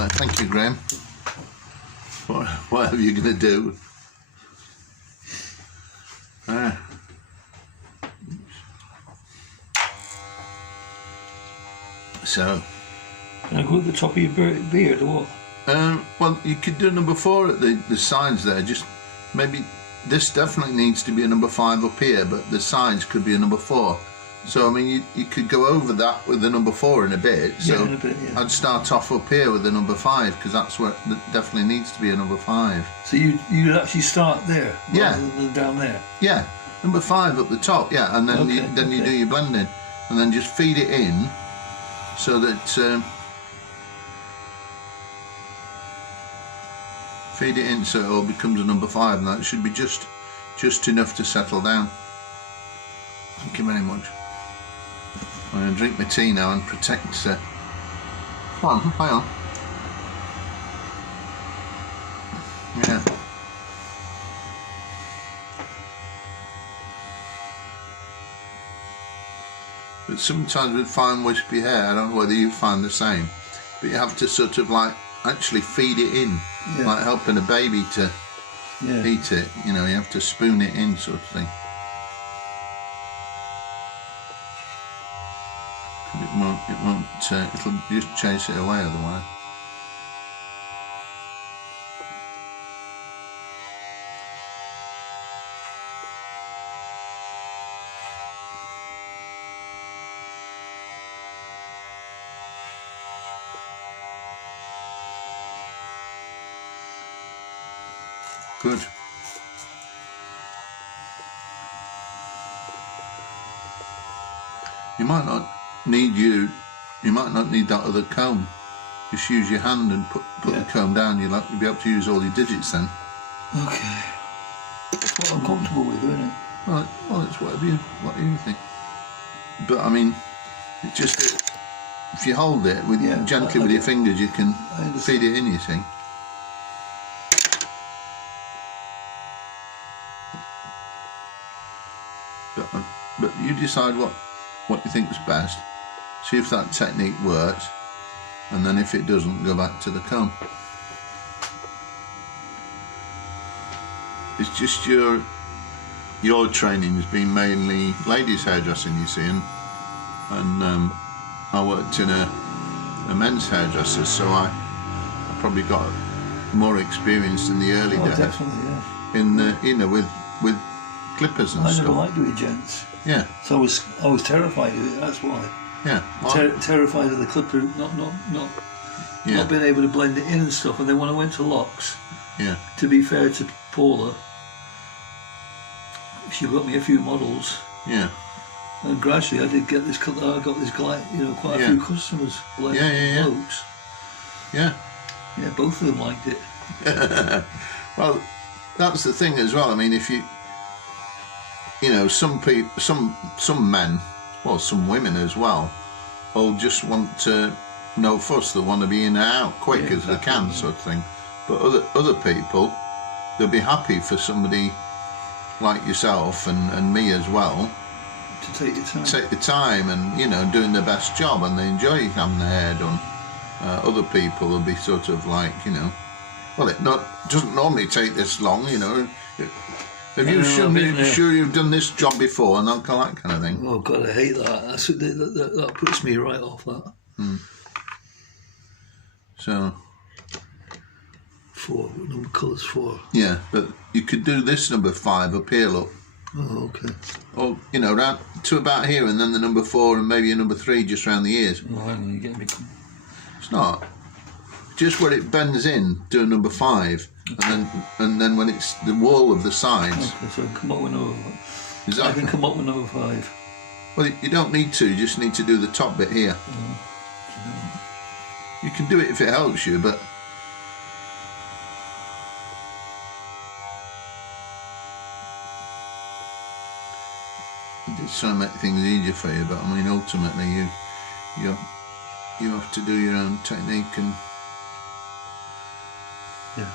Right, thank you, Graeme. Whatever you're going to do. So. Can I go at the top of your beard or what? Well, you could do number 4 at the sides there. Just maybe this definitely needs to be a number 5 up here, but the sides could be a number 4. So I mean, you could go over that with the number 4 in a bit. So yeah, in a bit, yeah. I'd start off up here with the number 5 because that's where it definitely needs to be a number 5. So you'd actually start there, yeah, rather than down there. Yeah, number 5 up the top. Yeah, and then you do your blending, and then just feed it in so that. Feed it in so it all becomes a number 5, and that should be just enough to settle down. Thank you very much. I'm going to drink my tea now and protect. Come on, hang on. Yeah. But sometimes with fine wispy hair, I don't know whether you find the same, but you have to sort of like actually feed it in. Yeah. Like helping a baby to eat it, you know, you have to spoon it in, sort of thing. It'll just chase it away otherwise. Good. You might not need that other comb. Just use your hand and put the comb down. You'll be able to use all your digits then. Okay. That's what I'm comfortable with, isn't it? Well, it's whatever you think. But I mean, it's just if you hold it gently with your fingers, you can feed it in. You see. But you decide what you think is best. See if that technique works, and then if it doesn't, go back to the comb. It's just your training has been mainly ladies hairdressing, you see, and I worked in a men's hairdresser, so I probably got more experience in the early days. Definitely, yeah. In with clippers and stuff. I never liked doing gents. Yeah. So I was terrified of it. That's why. Yeah. Terrified of the clipper not being able to blend it in and stuff. And then when I went to locks, to be fair to Paula, she got me a few models. Yeah. And gradually I did get this. I got this quite a few customers. Blokes. Yeah. Yeah. Both of them liked it. Well, that's the thing as well. I mean, if some people, some men, well, some women as well, will just want to no fuss. They want to be in and out quick as they can, sort of thing. But other people, they'll be happy for somebody like yourself and me as well to take the time and doing their best job, and they enjoy having their hair done. Other people will be sort of like well, it doesn't normally take this long, Have you sure you've done this job before and that kind of thing? Oh God, I hate that. That puts me right off that. So 4 number colours 4. Yeah, but you could do this number 5 up here, look. Oh, okay. Or round to about here, and then the number 4 and maybe a number 3 just round the ears. Oh, hang on, you get me. It's not. Just where it bends in, do a number 5. And then when it's the wall of the sides. Okay, so I can come up with number 5. Exactly. I can come up with number 5. Well, you don't need to. You just need to do the top bit here. You can do it if it helps you, but it's trying to make things easier for you. But I mean, ultimately, you have to do your own technique and. Yeah.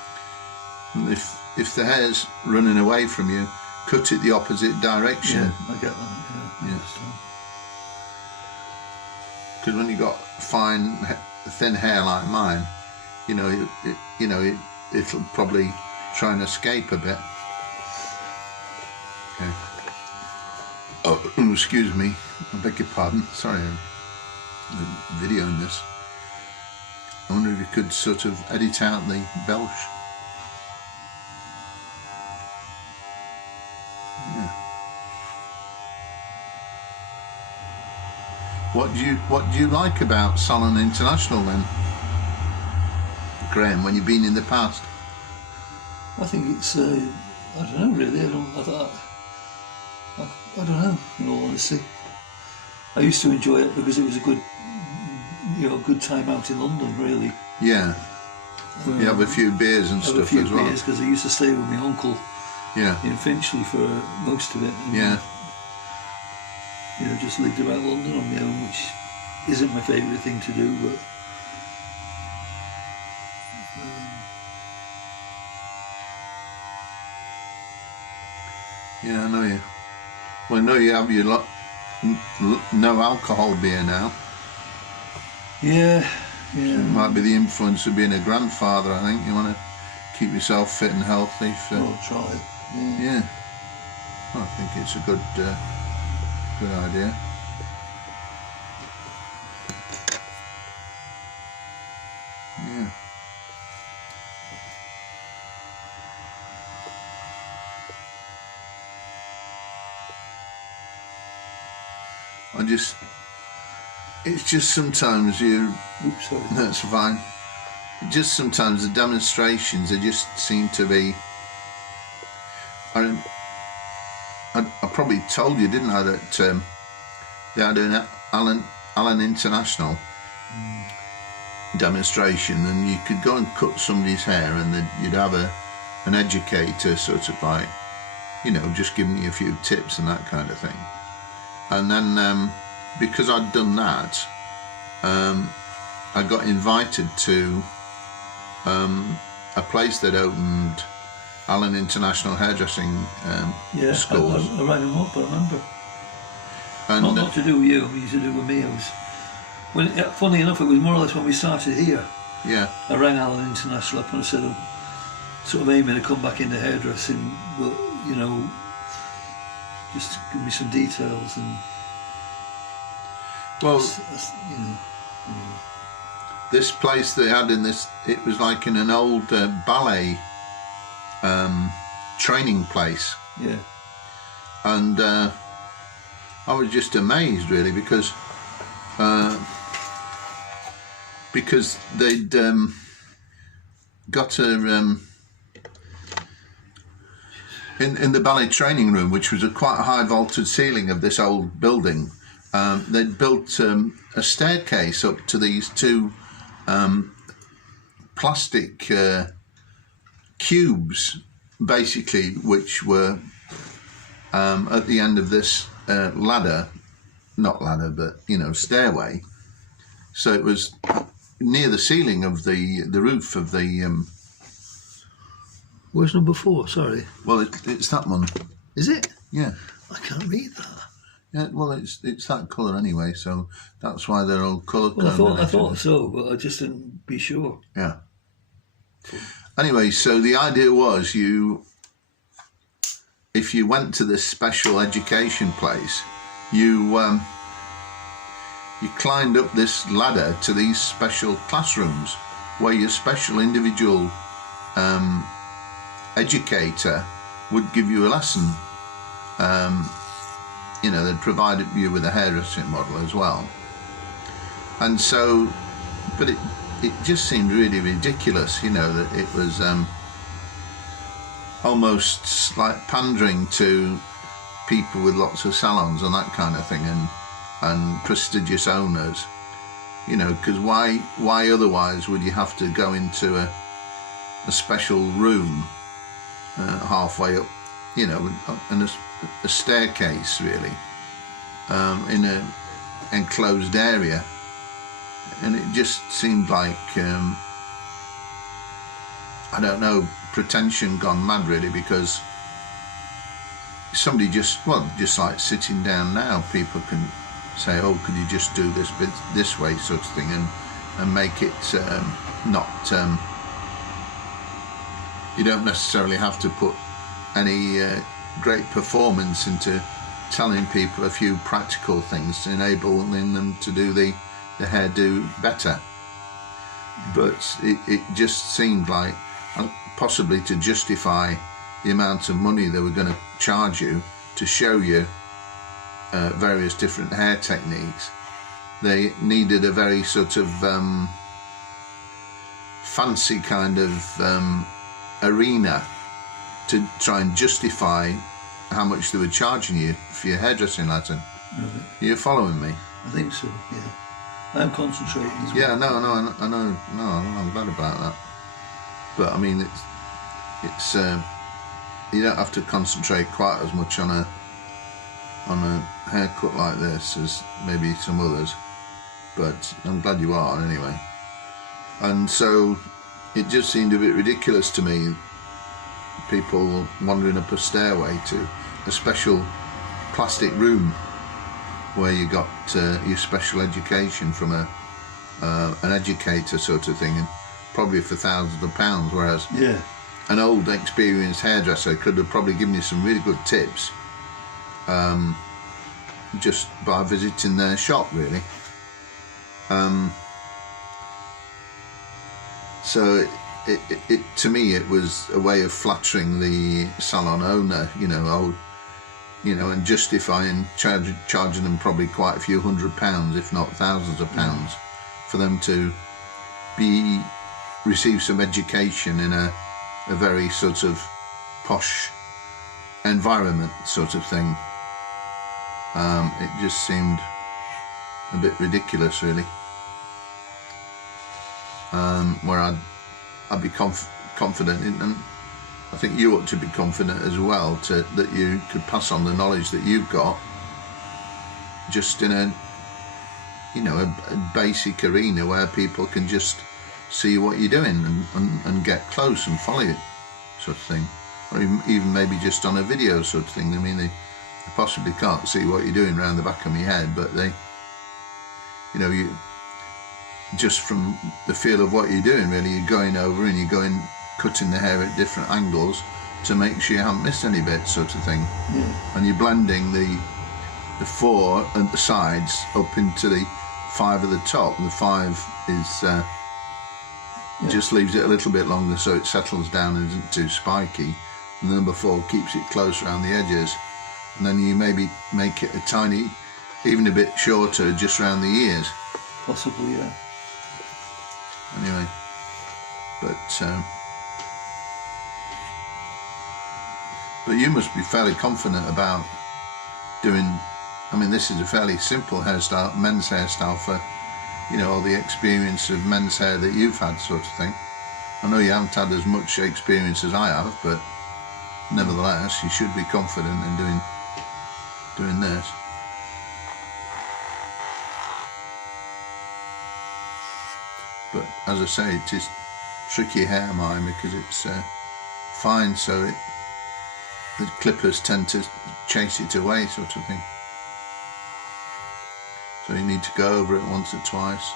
And if the hair's running away from you, cut it the opposite direction. Yeah, I get that. Yeah. Because when you've got fine, thin hair like mine, it'll probably try and escape a bit. Okay. Oh, excuse me. I beg your pardon. Sorry, I'm videoing this. I wonder if you could sort of edit out the belch. Yeah. What do you like about Salon International then, Graeme, when you've been in the past? I think it's I don't know really. I don't know, in all honesty. I used to enjoy it because it was a good time out in London, really. Yeah. You have a few beers and stuff as well. Because I used to stay with my uncle. Yeah. In Finchley for most of it. And, yeah. Just lived about London on my own, which isn't my favourite thing to do, but. Yeah, I know you. Well, I know you have your no alcohol beer now. Yeah. So it might be the influence of being a grandfather, I think. You want to keep yourself fit and healthy. I'll try it. Yeah. Well, I think it's a good idea. Yeah. It's just sometimes Oops, sorry. That's fine. Just sometimes the demonstrations, they just seem to be. I probably told you, didn't I, that they had an Alan International demonstration, and you could go and cut somebody's hair, and then you'd have an educator sort of like, just giving you a few tips and that kind of thing. And then because I'd done that, I got invited to a place that opened Alan International Hairdressing schools. I rang him up, I remember. And not to do with you, I mean to do with me. Funny enough, it was more or less when we started here. Yeah. I rang Alan International up and I said, I'm sort of aiming to come back into hairdressing, but, just give me some details and... Well, this place they had it was like in an old ballet training place. Yeah. And I was just amazed, really, because they'd got in the ballet training room, which was a quite high vaulted ceiling of this old building. They'd built a staircase up to these two plastic cubes, basically, which were at the end of this stairway. So it was near the ceiling of the roof of the... Where's number 4? Sorry. Well, it's that one. Is it? Yeah. I can't read that. Yeah, well, it's that colour anyway, so that's why they're all colour-coordinated. Well, I thought so, but I just didn't be sure. Yeah. Anyway, so the idea was if you went to this special education place, you climbed up this ladder to these special classrooms where your special individual educator would give you a lesson. They'd provided you with a hairdressing model as well. And so, but it just seemed really ridiculous, that it was almost like pandering to people with lots of salons and that kind of thing, and prestigious owners, because why otherwise would you have to go into a special room halfway up, and a staircase, really, in an enclosed area, and it just seemed like I don't know, pretension gone mad, really, because somebody just like sitting down now, people can say, oh, could you just do this bit this way, sort of thing, and make it not. You don't necessarily have to put any great performance into telling people a few practical things to enabling them to do the hairdo better. But it just seemed like possibly to justify the amount of money they were going to charge you to show you various different hair techniques, they needed a very sort of fancy kind of arena to try and justify how much they were charging you for your hairdressing lesson. Right. Are you following me? I think so, yeah. I'm concentrating as well. Yeah, I know, I'm glad about that. But I mean, it's you don't have to concentrate quite as much on a haircut like this as maybe some others, but I'm glad you are anyway. And so it just seemed a bit ridiculous to me, people wandering up a stairway to a special plastic room where you got your special education from an educator sort of thing, and probably for thousands of pounds, whereas an old experienced hairdresser could have probably given you some really good tips just by visiting their shop, really. So it to me it was a way of flattering the salon owner, and justifying charging them probably quite a few £100s, if not thousands of pounds, for them to receive some education in a very sort of posh environment sort of thing. It just seemed a bit ridiculous, really. Where I'd be confident in, and I think you ought to be confident as well that you could pass on the knowledge that you've got just in a basic arena where people can just see what you're doing and get close and follow it, sort of thing. Or even maybe just on a video sort of thing. I mean, they possibly can't see what you're doing around the back of my head, but they, you just from the feel of what you're doing, really, you're going over and you're going cutting the hair at different angles to make sure you haven't missed any bits, sort of thing. And you're blending the 4 at the sides up into the 5 at the top, and the 5 is just leaves it a little bit longer so it settles down and isn't too spiky, and the number 4 keeps it close around the edges, and then you maybe make it a tiny, even a bit shorter just around the ears. Possibly, yeah. Anyway, but you must be fairly confident about doing. I mean, this is a fairly simple hairstyle, men's hairstyle for, all the experience of men's hair that you've had, sort of thing. I know you haven't had as much experience as I have, but nevertheless, you should be confident in doing this. But as I say, it is tricky hair, mine, because it's fine, so the clippers tend to chase it away, sort of thing. So you need to go over it once or twice.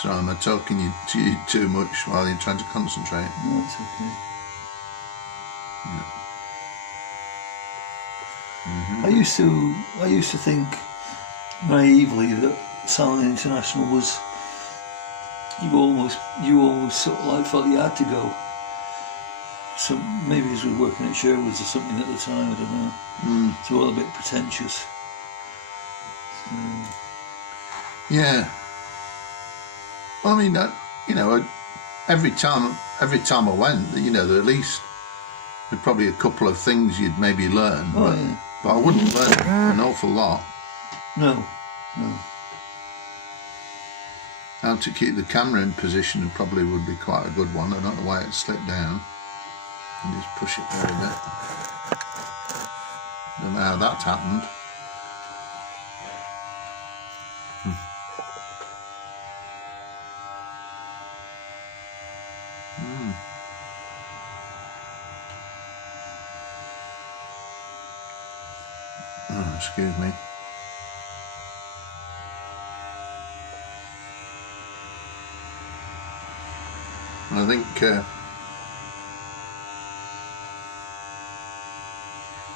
So am I talking to you too much while you're trying to concentrate? No, it's okay. Yeah. I used to think naively that Salon International was, you almost sort of like felt you had to go. So maybe as we were working at Sherwood's or something at the time, I don't know. It's all a bit pretentious. Yeah. Well, I mean, every time I went, there at least there's probably a couple of things you'd maybe learn, but I wouldn't learn an awful lot. No. How to keep the camera in position probably would be quite a good one. I don't know why it slipped down. And just push it there a bit. Don't know how that happened. Oh, excuse me. And I think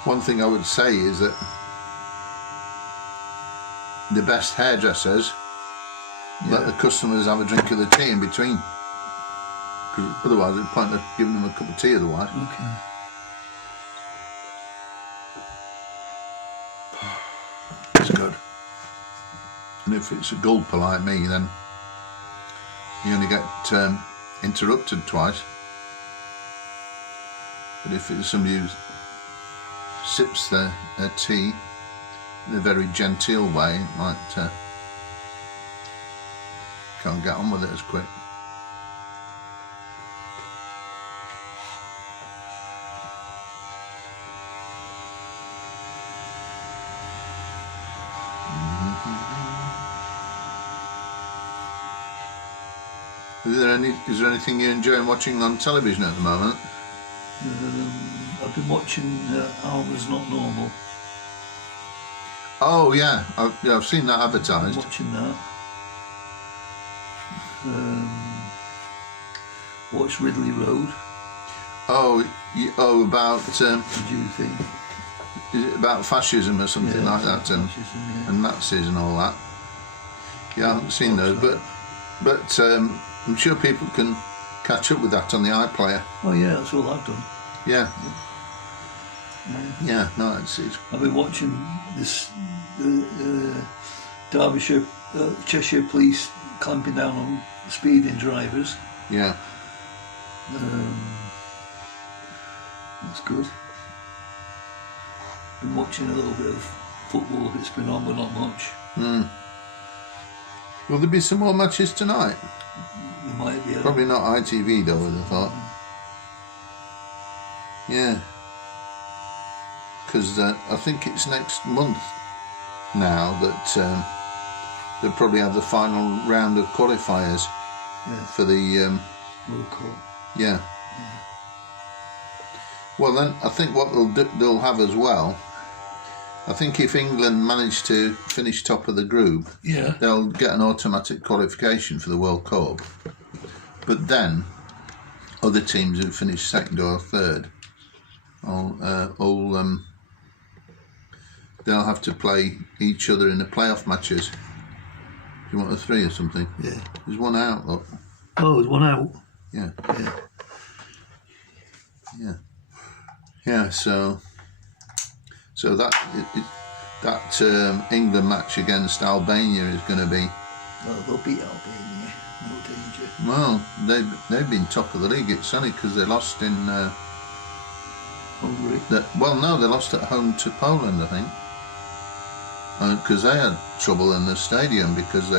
one thing I would say is that the best hairdressers let the customers have a drink of the tea in between, because otherwise it's pointless giving them a cup of tea otherwise. Okay. It's good. And if it's a gulper like me, then you only get interrupted twice. But if it's somebody who sips their tea in a very genteel way, might can't get on with it as quick. Is there anything you're enjoying watching on television at the moment? I've been watching Alma's Not Normal. Oh yeah, I've seen that advertised. I'm watching that. Watched Ridley Road. Oh, about What do you think? is it about fascism or something like that, and Nazis and all that? Yeah, I haven't seen those, but I'm sure people can catch up with that on the iPlayer. Oh yeah, that's all I've done. Yeah. Yeah, no, it's I've been watching this Derbyshire, Cheshire Police clamping down on speeding drivers. yeah. That's good. Been watching a little bit of football if it's been on, but not much. Will there be some more matches tonight? There might be. Probably not ITV though, I would have thought. Yeah. Because I think it's next month now that they'll probably have the final round of qualifiers for the World Cup. yeah. Well then, I think what they'll have as well, I think if England manage to finish top of the group, they'll get an automatic qualification for the World Cup. But then, other teams who finish second or third, they'll have to play each other in the playoff matches. Do you want a 3 or something? Yeah. There's one out, look. Oh, there's one out. Yeah. Yeah. Yeah. Yeah. So that England match against Albania is going to be. Well, they'll beat Albania. No danger. Well, they've been top of the league. It's only because they lost in Hungary. They lost at home to Poland, I think. Because they had trouble in the stadium because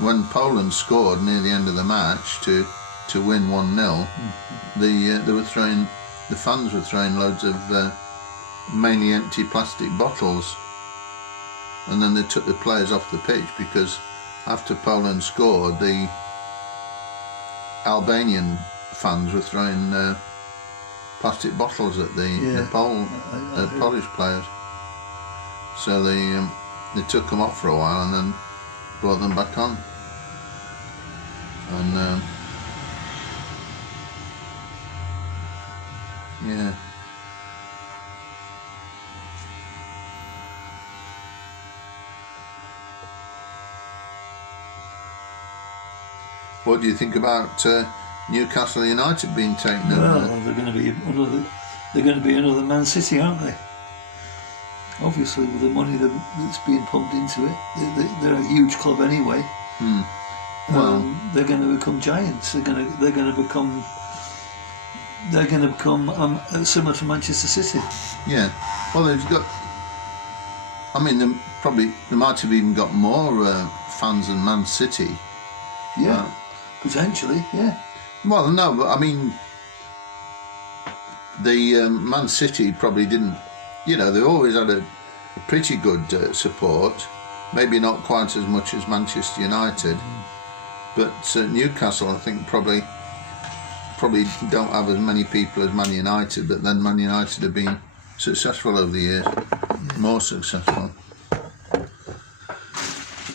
when Poland scored near the end of the match to win 1-0, the fans were throwing loads of mainly empty plastic bottles, and then they took the players off the pitch because after Poland scored, the Albanian fans were throwing plastic bottles at the Polish players. So they took them off for a while and then brought them back on. And yeah. What do you think about Newcastle United being taken over? Well, they're going to be another Man City, aren't they? Obviously, with the money that's being pumped into it, they're a huge club anyway. Well, they're going to become giants. They're going to become similar to Manchester City. Yeah. Well, they've got. I mean, they might have even got more fans than Man City. Yeah, potentially. Yeah. Well, no, but I mean, the Man City probably didn't. You know, they've always had a pretty good support. Maybe not quite as much as Manchester United, but Newcastle, I think, probably don't have as many people as Man United. But then Man United have been successful over the years, more successful,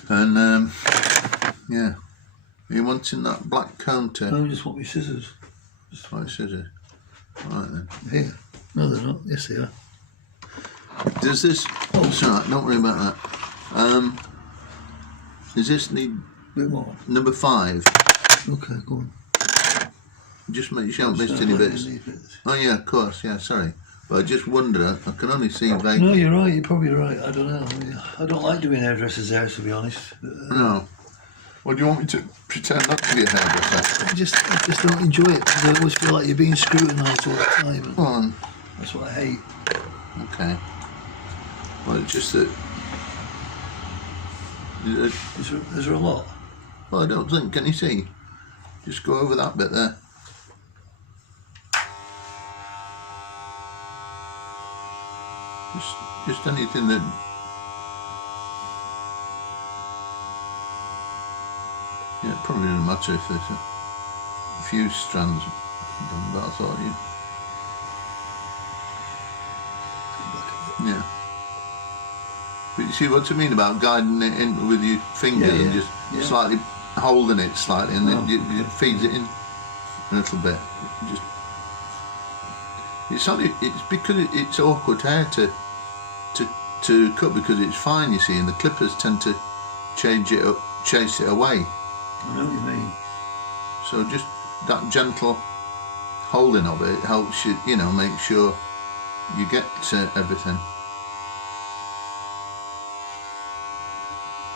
and yeah. Are you wanting that black comb to? No, I just want my scissors. White scissors. Right then. Here. No, they're not. Yes, they are. Does this? Oh, sorry. Don't worry about that. Does this need Bit more. number 5? Okay, go on. Just make sure you haven't missed any bits. Oh yeah, of course. Yeah, sorry. But I just wonder. I can only see vaguely. No, you're right. You're probably right. I don't know. I don't like doing hairdressers' hair, to be honest. No. Well, do you want me to pretend not to be a hairdresser? I just don't enjoy it because I always feel like you're being scrutinised all the time. Go on. That's what I hate. Okay. Well, it's just that. Is there a lot? Well, I don't think. Can you see? Just go over that bit there. Just anything that. Yeah, it probably doesn't matter if there's a few strands done, but I thought you. Yeah. But you see what I mean about guiding it in with your finger and just slightly holding it slightly, and then it feeds it in a little bit. It's because it's awkward hair to cut because it's fine, you see, and the clippers tend to chase it away. I know what you mean. So just that gentle holding of it helps you, make sure you get everything.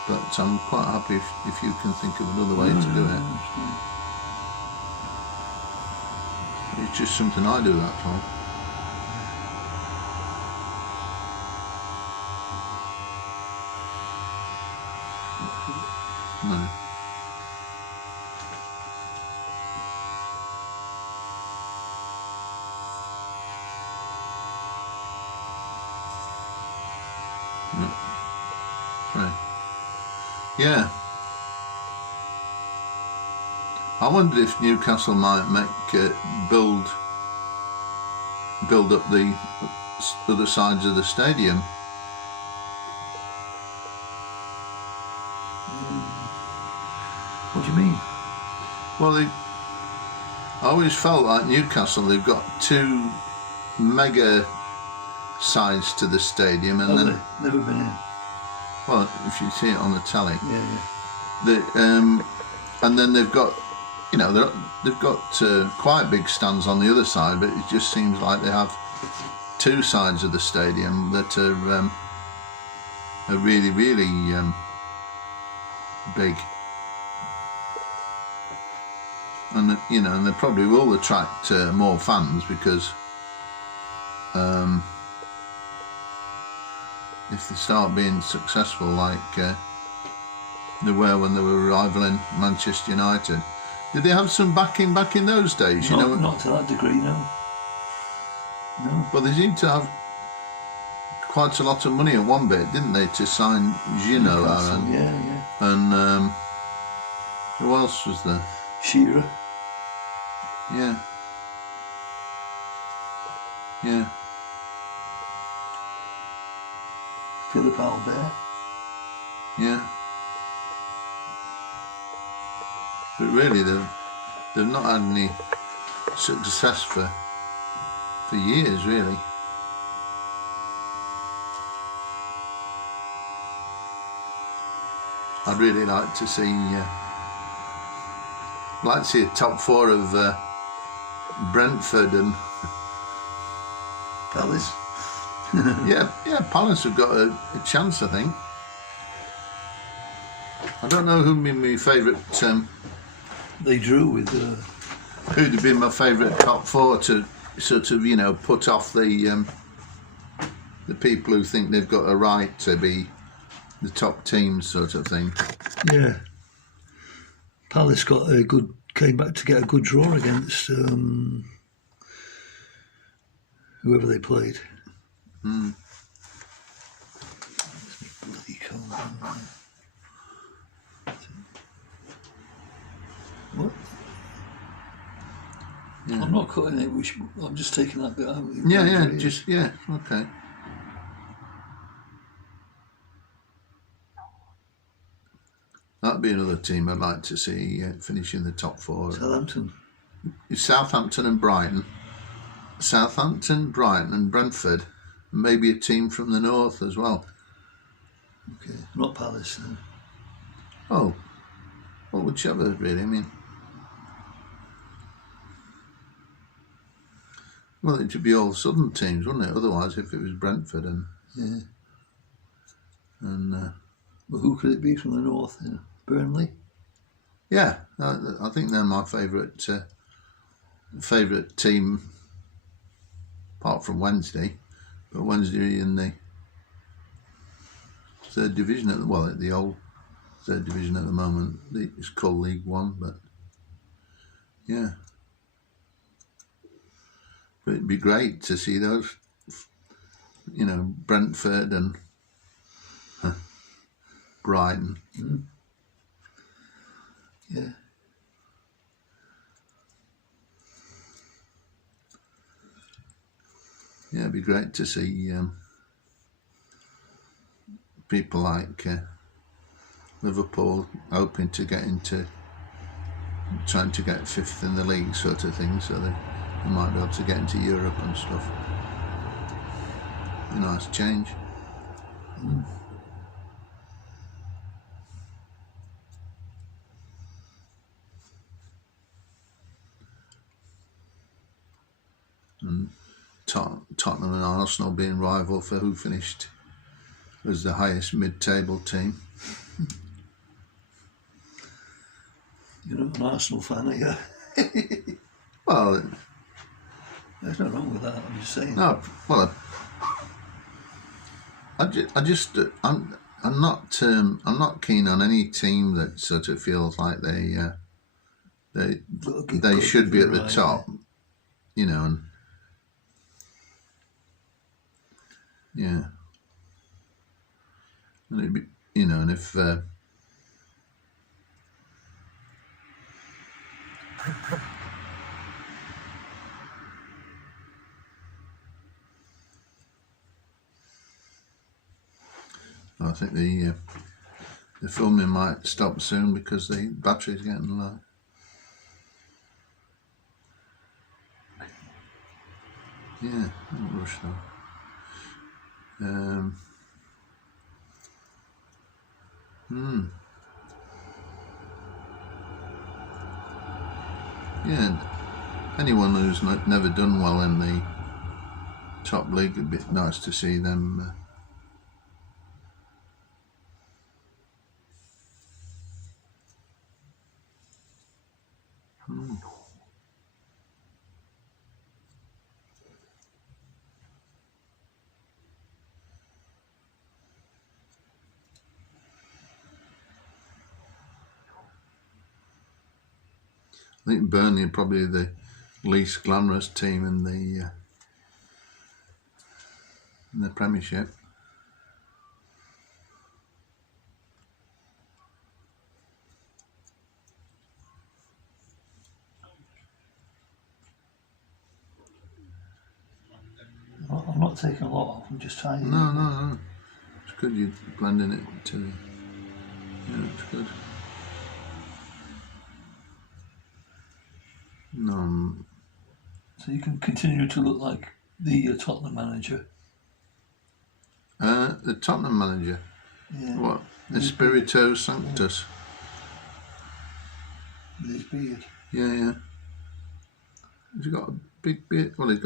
But I'm quite happy if you can think of another way to do it. It's just something I do, that's all. No. No. Right. Yeah. I wondered if Newcastle might build up the other sides of the stadium. What do you mean? Well, I always felt like Newcastle, they've got 2 mega sides to the stadium, and then never been in. Well, if you see it on the telly, Yeah. And then they've got, they've got quite big stands on the other side, but it just seems like they have 2 sides of the stadium that are really, really big. And and they probably will attract more fans because if they start being successful like they were when they were rivaling Manchester United. Did they have some backing back in those days? Not to that degree, no. No. Well, they seemed to have quite a lot of money at one bit, didn't they, to sign Ginola and who else was there? Shearer. Yeah. Philip Albert. Yeah. But really, they've not had any success for years, really. I'd really like to see a top 4 of Brentford and Palace. yeah, Palace have got a chance, I think. I don't know who'd be my favourite. They drew with. Who'd have been my favourite top 4 to sort of put off the people who think they've got a right to be the top teams, sort of thing. Yeah. Palace came back to get a good draw against whoever they played. Mm. What? Yeah. I'm not cutting it. I'm just taking that bit out. Okay. That'd be another team I'd like to see finish in the top 4. Southampton. Southampton and Brighton. Southampton, Brighton and Brentford. Maybe a team from the north as well. Okay, not Palace then. Oh, well, whichever really. I mean, well, it should be all southern teams, wouldn't it? Otherwise, if it was Brentford and Well, who could it be from the north then? Burnley? yeah, I think they're my favourite team, apart from Wednesday. But Wednesday in the 3rd division at the old 3rd division at the moment. It's called League One, but yeah. But it'd be great to see those, Brentford and Brighton. Mm. Yeah. Yeah, it'd be great to see people like Liverpool hoping to get trying to get 5th in the league sort of thing, so they might be able to get into Europe and stuff. A nice change. Mm. And Tottenham and Arsenal being rival for who finished as the highest mid-table team. You're not an Arsenal fan, are you? Well, there's nothing wrong with that. I'm just saying. no. Well, I'm not keen on any team that sort of feels like they should be at the top, and yeah, and it'd be, and if I think the filming might stop soon because the battery's getting low. Yeah, don't rush though. Yeah, anyone who's never done well in the top league, it'd be nice to see them. I think Burnley are probably the least glamorous team in the Premiership. I'm not taking a lot off. I'm just trying. No. It's good you're blending it to. Yeah, it's good. No. So you can continue to look like the Tottenham manager. The Tottenham manager. Yeah. What? Espirito Sanctus. With his beard. Yeah. Has he got a big beard? Well, I think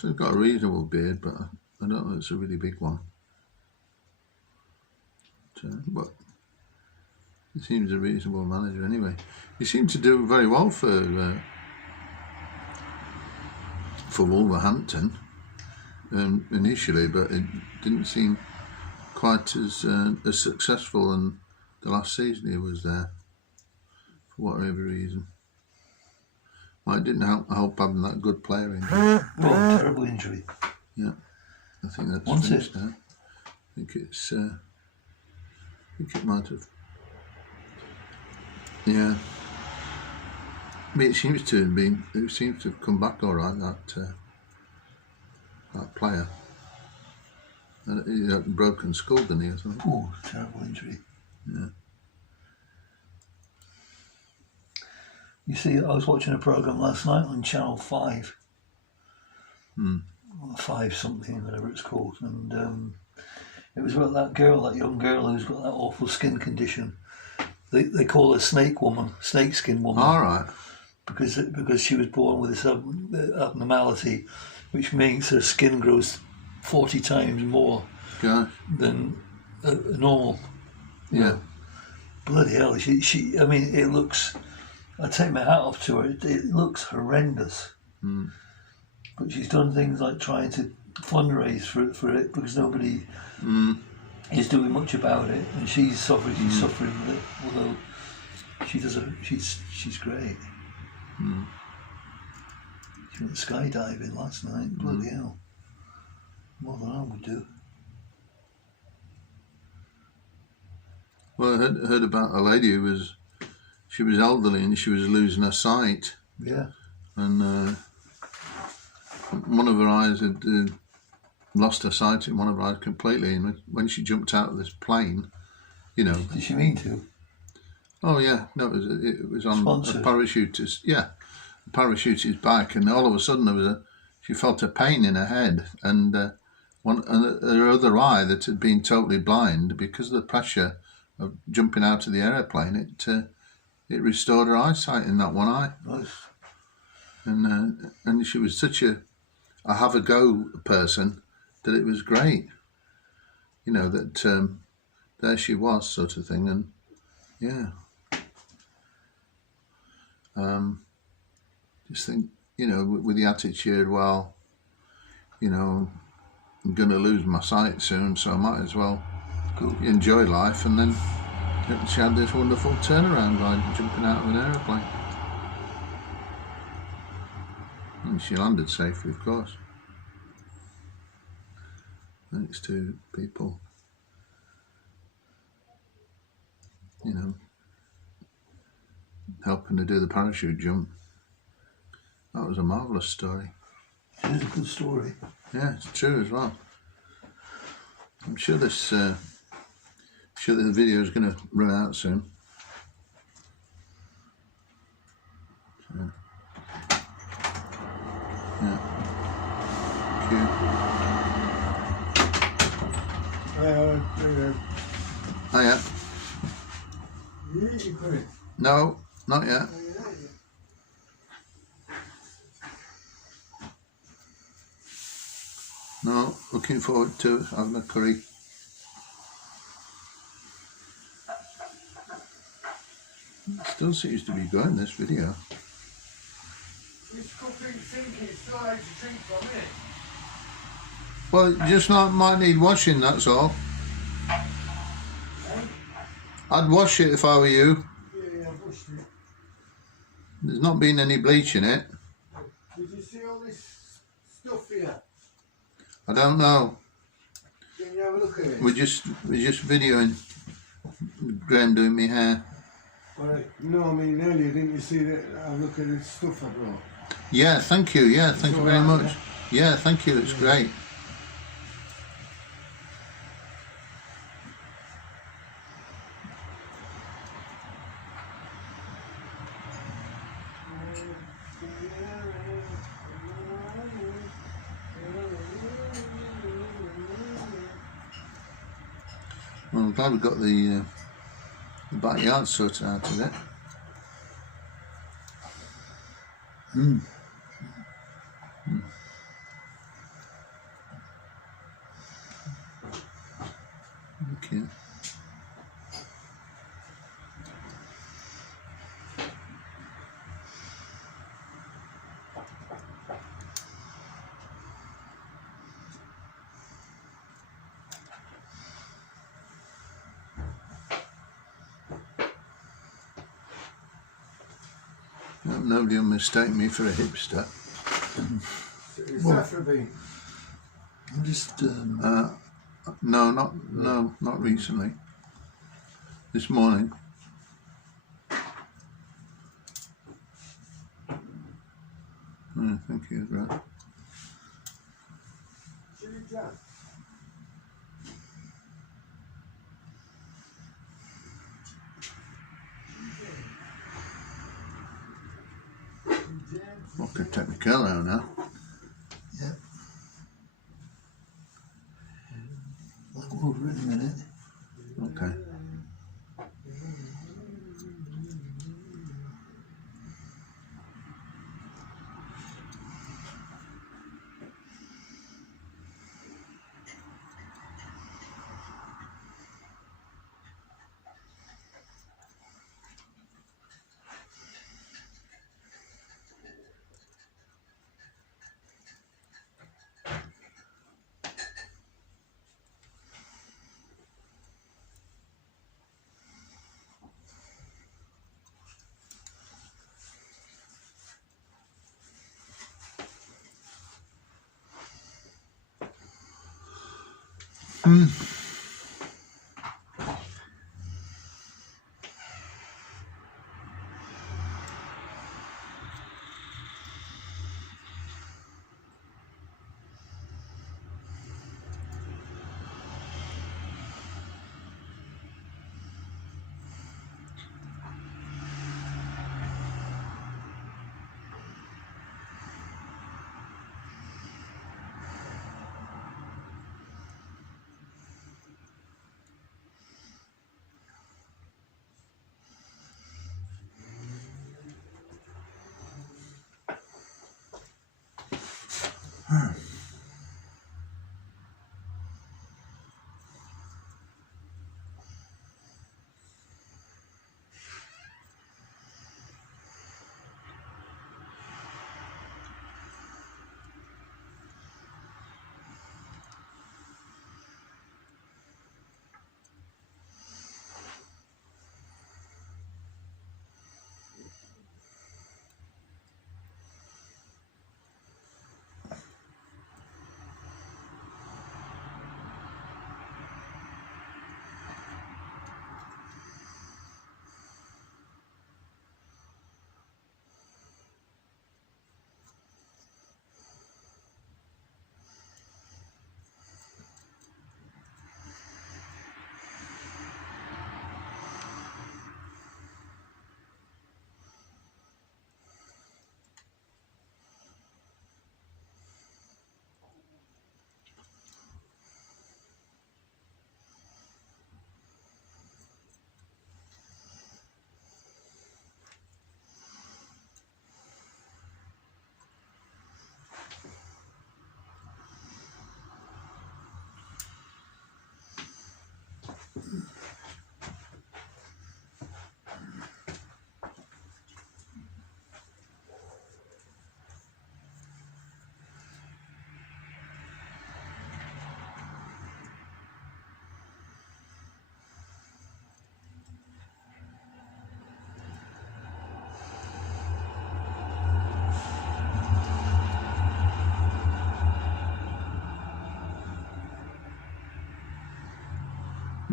he's got a reasonable beard, but I don't know if it's a really big one. But he seems a reasonable manager anyway. He seemed to do very well for Wolverhampton initially, but it didn't seem quite as successful in the last season he was there, for whatever reason. Well, it didn't help having that good player in. Oh, terrible injury. Yeah, I think that's Once finished now. I think it might have. Yeah. I mean, it seems to have come back all right, that player. And he had a broken skull, didn't he, or something? Oh, terrible injury. Yeah. You see, I was watching a programme last night on Channel 5. Or 5 something, whatever it's called. And it was about that young girl who's got that awful skin condition. They call her snake skin woman. All right. Because she was born with this abnormality, which makes her skin grows 40 times more than a normal. Yeah. Bloody hell! She. I mean, it looks. I take my hat off to her. It looks horrendous. But she's done things like trying to fundraise for it because nobody is doing much about it, and she's suffering. She's suffering with it. Although she does. She's great. She went skydiving last night. Bloody hell! More than I would do. Well, I heard about a lady who was elderly and she was losing her sight. Yeah. And one of her eyes had lost her sight in one of her eyes completely. And when she jumped out of this plane, Did she mean to? Oh yeah, no, it was on Sponsored. a parachutist. Yeah, a parachutist's back, and all of a sudden she felt a pain in her head, and her other eye that had been totally blind because of the pressure of jumping out of the aeroplane, it restored her eyesight in that one eye. Nice. And she was such a have a go person that it was great. That there she was, sort of thing, and yeah. Just think, with the attitude, well, I'm going to lose my sight soon, so I might as well enjoy life. And then she had this wonderful turnaround by jumping out of an aeroplane. And she landed safely, of course. Thanks to people, helping to do the parachute jump. That was a marvellous story. It is a good story. Yeah, it's true as well. I'm sure the video is going to run out soon. So, yeah. Hiya. No, not yet. No, looking forward to having a curry. It still seems to be going, this video. This cooking thinking it's still out to drink from it. Well, it just might need washing, that's all. I'd wash it if I were you. Yeah, I've washed it. There's not been any bleach in it. Did you see all this stuff here? I don't know. Can you have a look at it? We're just videoing Graeme doing my hair. Alright, no, I mean earlier, didn't you see that? Have a look at the stuff I brought. Yeah, thank you. Yeah, thank you very much. Yeah, thank you. It's great. Well, I'm glad we got the backyard sorted out of it. Okay. Nobody will mistake me for a hipster. Is that for me? I'm just. No, not recently. This morning. Oh, thank you, right. Chili jam. I can take my curl out now. Yeah. I'll go over it in a minute. Okay.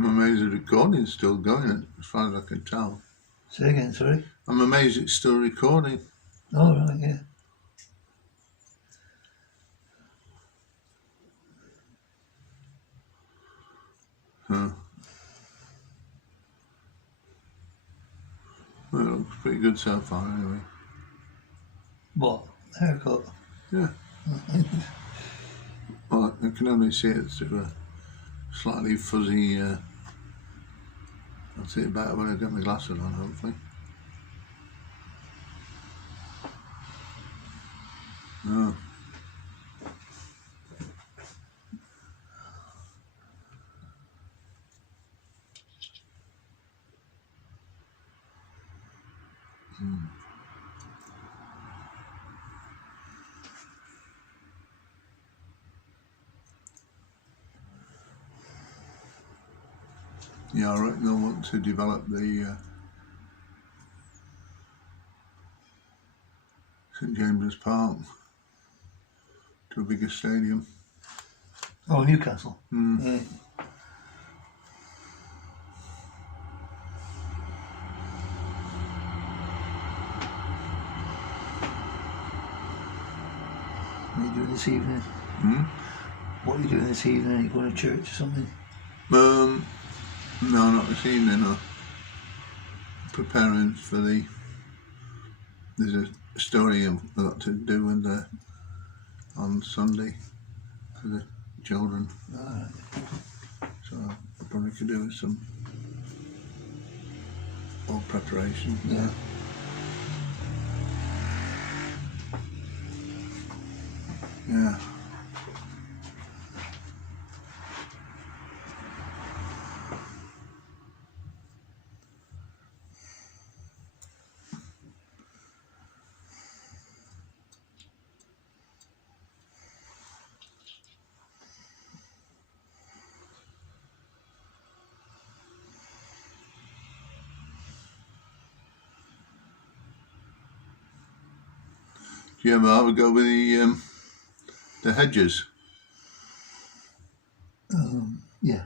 I'm amazed the recording's still going, as far as I can tell. Say again, sorry. I'm amazed it's still recording. Oh, right, yeah. Huh. Well, it looks pretty good so far, anyway. What? Haircut? Yeah. Well, I can only see it's a slightly fuzzy. I'll see it better when I get my glasses on, hopefully. Oh. Yeah, I reckon they'll want to develop the St James's Park to a bigger stadium. Oh, Newcastle? Mm. Yeah. What are you doing this evening? Mm? What are you doing this evening? Are you going to church or something? No, not this evening. I'm preparing for there's a story I've got to do with on Sunday for the children. Alright. So I probably could do with some more preparation. Yeah. Yeah. Do you ever have a go with the hedges? Yeah.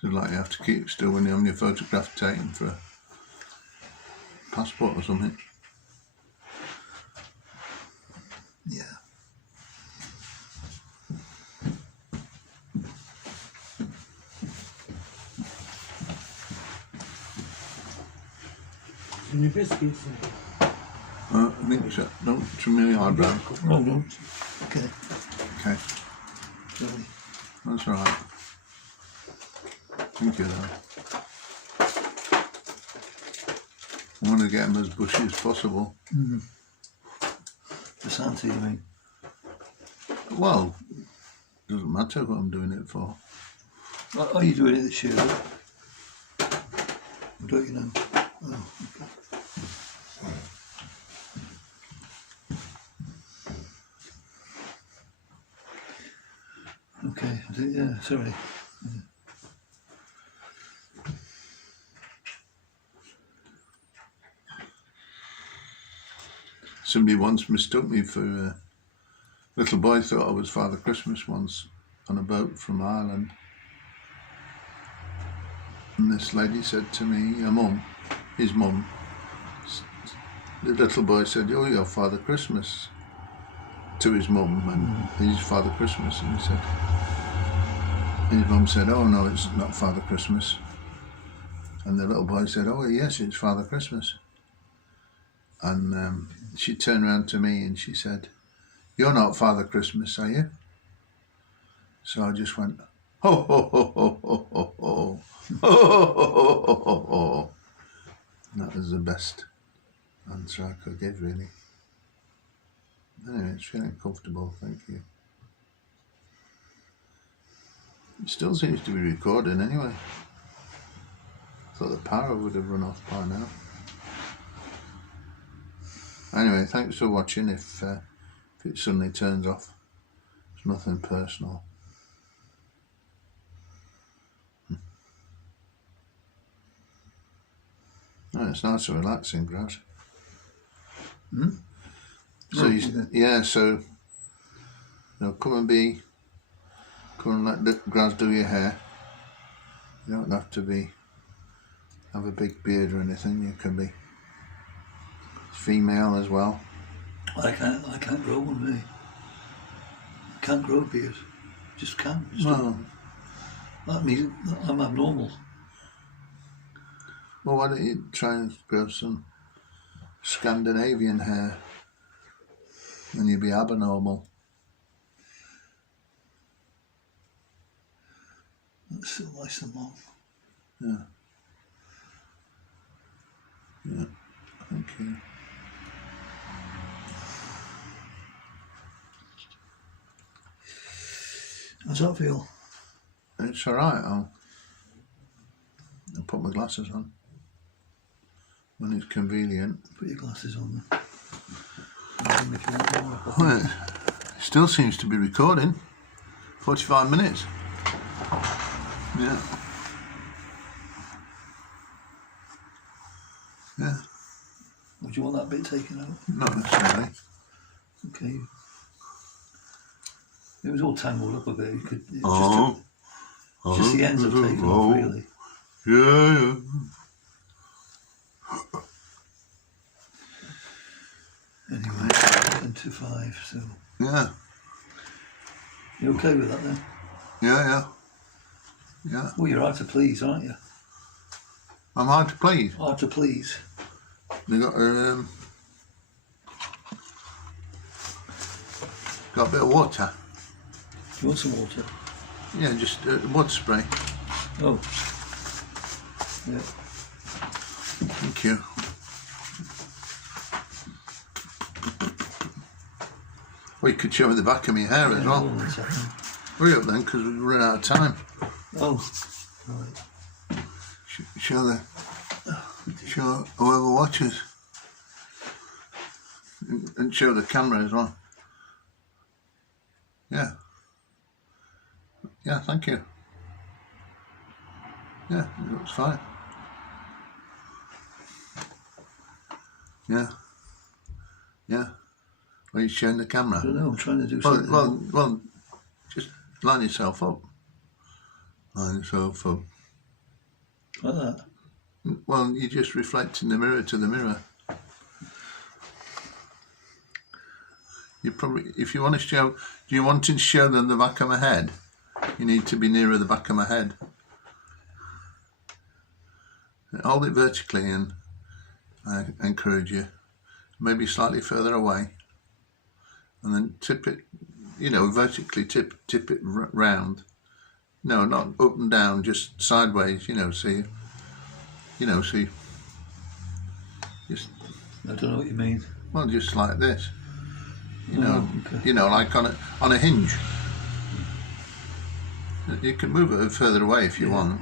So like you have to keep still when you're having your photograph taken for a passport or something. Yeah. And your biscuits. I think so. Don't trim me eyebrow. No, no. Okay. Okay, Sorry. that's all right. Thank you though. I want to get them as bushy as possible. The Santa, you mean? Well, doesn't matter what I'm doing it for. Are you doing it this year? Don't you know? Oh, okay. Okay, yeah, sorry. Somebody once mistook me for a little boy, thought I was Father Christmas once on a boat from Ireland. And this lady said to me, his mum, the little boy said, "Oh, you're Father Christmas," to his mum, and he's Father Christmas. And he said, his mum said, "Oh no, it's not Father Christmas." And the little boy said, "Oh yes, it's Father Christmas." And she turned around to me and she said, "You're not Father Christmas, are you?" So I just went, "Ho ho ho ho ho ho ho ho ho ho ho ho." That was the best answer I could give, really. Anyway, it's feeling comfortable, thank you. It still seems to be recording anyway. I thought the power would have run off by now. Anyway, thanks for watching. If it suddenly turns off, it's nothing personal. No, it's nice and relaxing, Graz. So so come and let Graz do your hair. You don't have to have a big beard or anything. You can be female as well. I can't grow one, me. I can't grow a beard. Just can't. Well, That means I'm abnormal. well, why don't you try and grow some Scandinavian hair, and you'd be abnormal. That's still nice and long. Yeah. Yeah. Thank you. How's that feel? It's all right. I'll put my glasses on when it's convenient. Put your glasses on then. And if you want more, Well, it still seems to be recording. 45 minutes. Yeah. Yeah. would you want that bit taken out? Not necessarily. Okay. It was all tangled up a bit. You could, it's just the ends have taken off, really. Yeah. Anyway, 10 to 5, so. Yeah. You okay with that then? Yeah. Well, you're hard to please, aren't you? I'm hard to please. Hard to please. They got a bit of water. Do you want some water? Yeah, just water spray. Oh. Yeah. Thank you. Well, you could show me the back of my hair as well. Hold on a second. Hurry up then, because we've run out of time. Oh, right. Show whoever watches, and show the camera as well. Yeah. Thank you. Yeah, it looks fine. Yeah. Are you showing the camera? I don't know, I'm trying to do something. Well, just line yourself up. Like that. Well, you just reflect in the mirror to the mirror. You probably, if you want to show, do you want to show them the back of my head? You need to be nearer the back of my head. Hold it vertically, and I encourage you. Maybe slightly further away, and then tip it. Vertically tip it round. No, not up and down, just sideways. See. Just. I don't know what you mean. Well, just like this. Okay. Like on a hinge. You can move it further away if you want,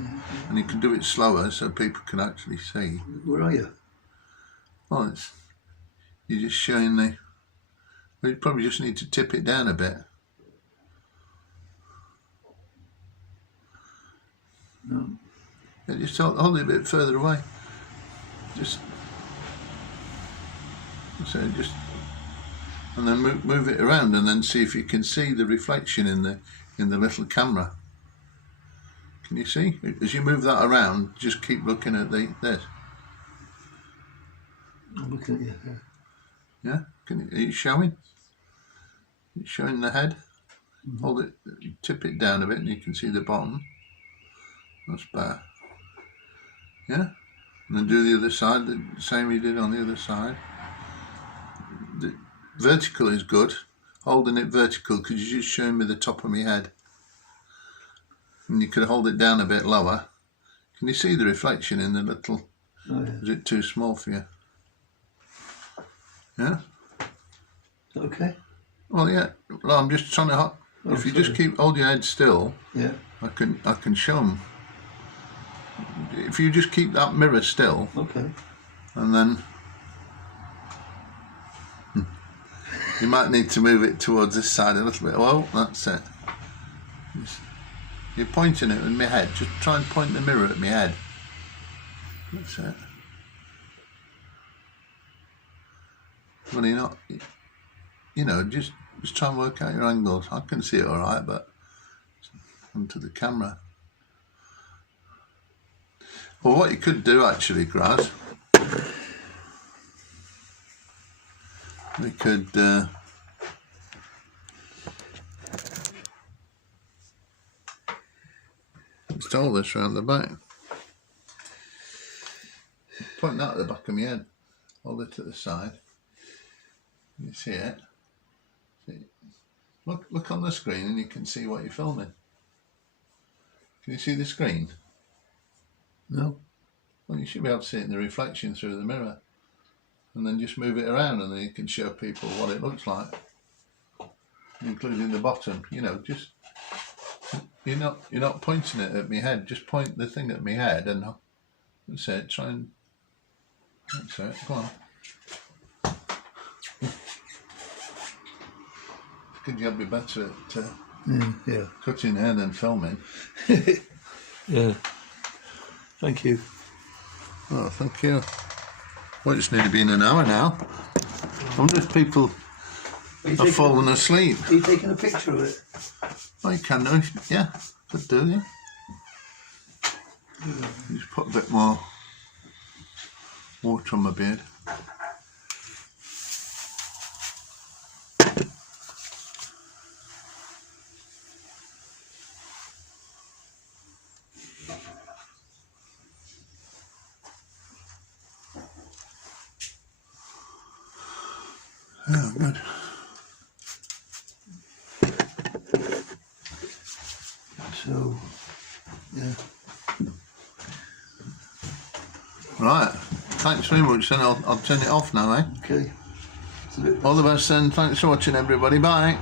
and you can do it slower so people can actually see. Where are you? Well, you're just showing well, you probably just need to tip it down a bit. No. Yeah, just hold it a bit further away. And then move it around, and then see if you can see the reflection in the little camera. Can you see? As you move that around, just keep looking at this. I'm looking at you. Yeah? Are you showing? Are you showing the head? Mm-hmm. Hold it, tip it down a bit, and you can see the bottom. That's better. Yeah? And then do the other side, the same you did on the other side. The vertical is good. Holding it vertical, because you're just showing me the top of my head. And you could hold it down a bit lower. Can you see the reflection in the little? Oh, yeah. Is it too small for you? Yeah? Okay. Well, yeah. Well, I'm just trying to. If you just hold your head still, yeah, I can show them. If you just keep that mirror still, okay, and then you might need to move it towards this side a little bit. Well, that's it. You're pointing it at my head. Just try and point the mirror at my head. That's it. Well, you're not. Just try and work out your angles. I can see it all right, but onto the camera. Well, what you could do actually, Graz, we could install this round the back. Point that at the back of my head. Hold it to the side. You see it? Look on the screen and you can see what you're filming. Can you see the screen? No. Well, you should be able to see it in the reflection through the mirror. And then just move it around and then you can show people what it looks like. Including the bottom, you know, just you're not pointing it at my head, just point the thing at my head and that's it, try and that's it, go on. Good job, be better at yeah. cutting hair than filming. Yeah. Thank you. Oh, thank you. Well, it's nearly been an hour now. I wonder if people have fallen asleep. Are you taking a picture of it? Oh, you can do, yeah. Could do, yeah. Just put a bit more water on my beard. Yeah, good. So, yeah. Right. Thanks very much then. I'll turn it off now, eh? Okay. All the best then. Thanks for watching everybody. Bye.